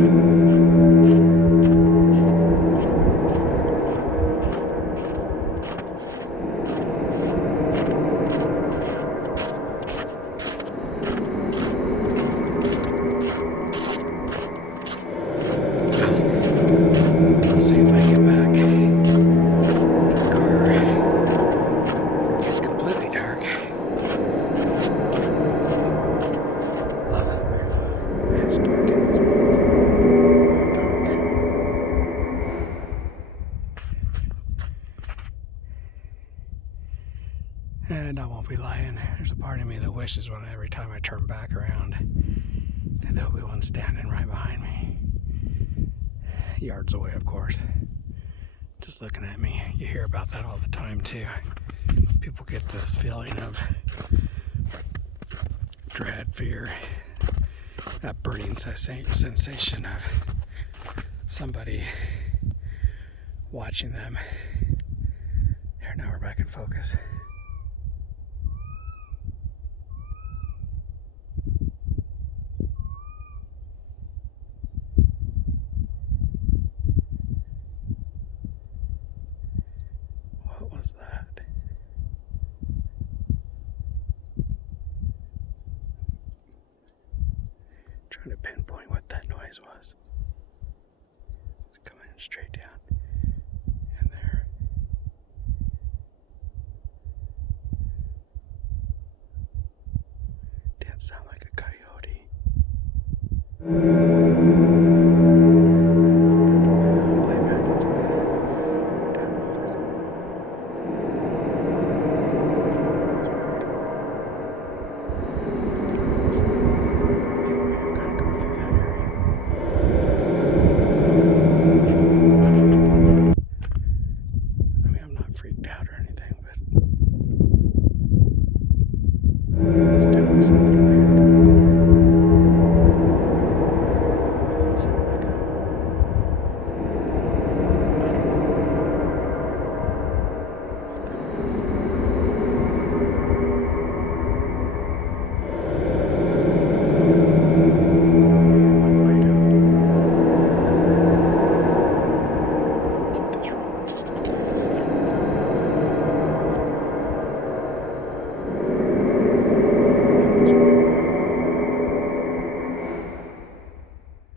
I'll see if I get back to the car. It's completely dark. It's dark in this woods. Dark. And I won't be lying. There's a part of me that wishes when every time I turn back around that there'll be one standing right behind me. Yards away, of course. Just looking at me. You hear about that all the time too. People get this feeling of dread, fear, that burning sensation of somebody watching them. Here, now we're back in focus. What was that? Trying to pinpoint what that noise was. It's coming straight down in there. Didn't sound like a coyote. Freaked out or anything, but there's definitely something weird.